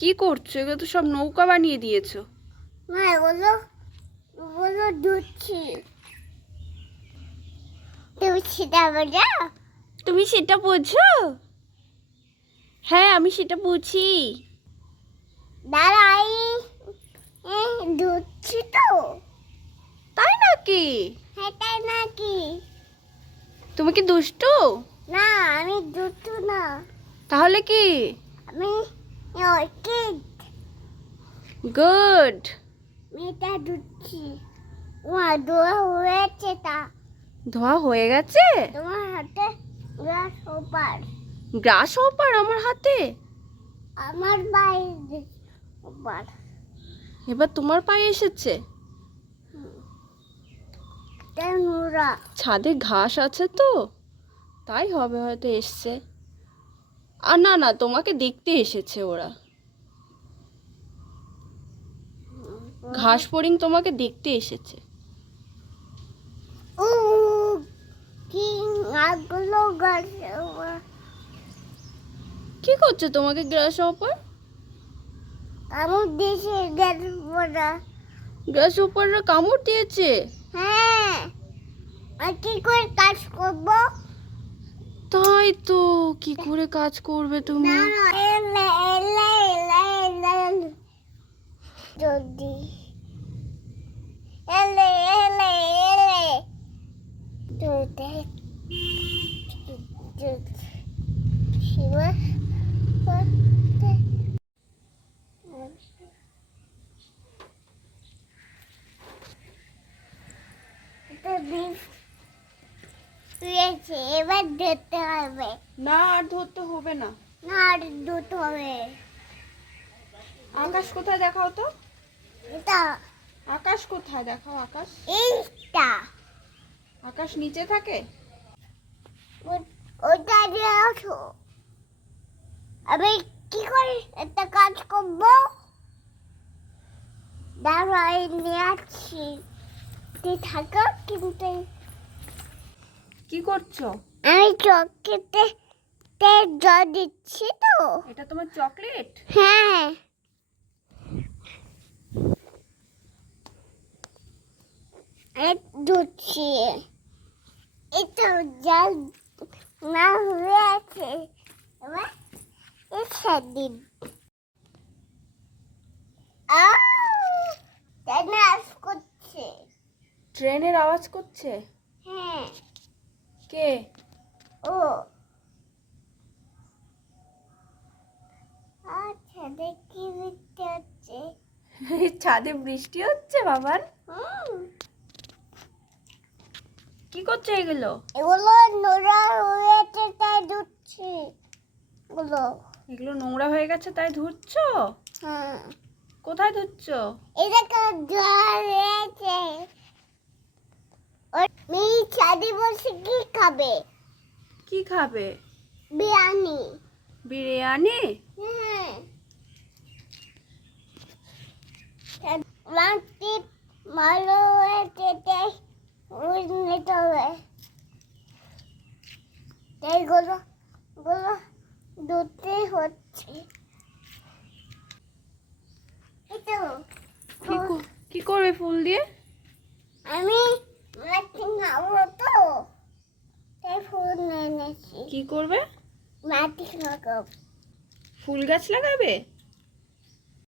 কি করছো? এগুলো তো সব নৌকা বানিয়ে দিয়েছো। মা এগুলো ধুচ্ছি। তুমি সেটা বোঝো? তুমি সেটা বোঝো? হ্যাঁ, আমি সেটা বুঝি। দাঁড়াই ধুচ্ছি তো। তাই নাকি? হ্যাঁ তাই নাকি? তুমি কি দুষ্টু? না আমি দুটো না, তাহলে কি? আমি অর্কিড। গুড। মেয়েটা ধুচ্ছি। মা ধোয়া হয়েছে তা। ধোয়া হয়ে গেছে? তোমার হাতে গ্লাস ওপার। গ্রাস হপার আমার হাতে? আমার বাইরে ওপার। এবার তোমার পায়ে এসেছে? নোরা ছাদে ঘাস আছে তো, তাই হবে হয়তো এসছে। আর না না, তোমাকে দেখতে এসেছে ওরা। ঘাস ফড়িং তোমাকে দেখতে এসেছে। ও কি আগলো গাছ। কি করছে তোমাকে গ্রাস হপার? আমার দেশে গাছ পড়া। গ্রাস হপাররা কামড় দিয়েছে? হ্যাঁ, আর কি করে কাজ করবো? তাই তো, কি করে কাজ করবে তুমি? না না এলে এলে এলে এলে যদি এলে এলে এলে যদি শিবা এবার ধরতে হবে। না, আর ধরতে হবে না। না আর ধরতে হবে। আকাশ কোথায় দেখাও তো? এটা আকাশ কোথায় দেখাও? আকাশ, এইটা আকাশ নিচে থাকে? ওটা দিয়ে আসো। আমি কি করে একটা কাজ করবো? দাঁড়াই নিয়ে আসছি। তুই থাকো কিন্তু কি করছো? আমি চকেতে জল দিচ্ছি তো। এটা তোমার চকলেট? হ্যাঁ দুধছি। এটা জল না হয়ে আছে। এবার এটা দিন। নাচ করছে। ট্রেনের আওয়াজ করছে? হ্যাঁ কে? ও আচ্ছা দেখি বৃষ্টি হচ্ছে। ছাদে বৃষ্টি হচ্ছে বাবান? কি করছো এগুলো? এগুলো নোংরা হয়েছে তাই ধুচ্ছি। এগুলো নোংরা হয়ে গেছে তাই ধুচ্ছো? হ্যাঁ কোথায় ধুচ্ছো? এটা জল হয়েছে। মেয়ে ছাদে বসে কি খাবে? কি খাবে? বিরিয়ানি। বিরিয়ানি? হ্যাঁ মাটি ভালো হয়েছে তাই নিতে হবে। তাই গুলো ধুতে হচ্ছে। কি করবে ফুল দিয়ে? আমি মাটি খাবো তো তাই ফুল নিয়ে এনেছি। কি করবে? মাটি লাগাবো। ফুল গাছ লাগাবে?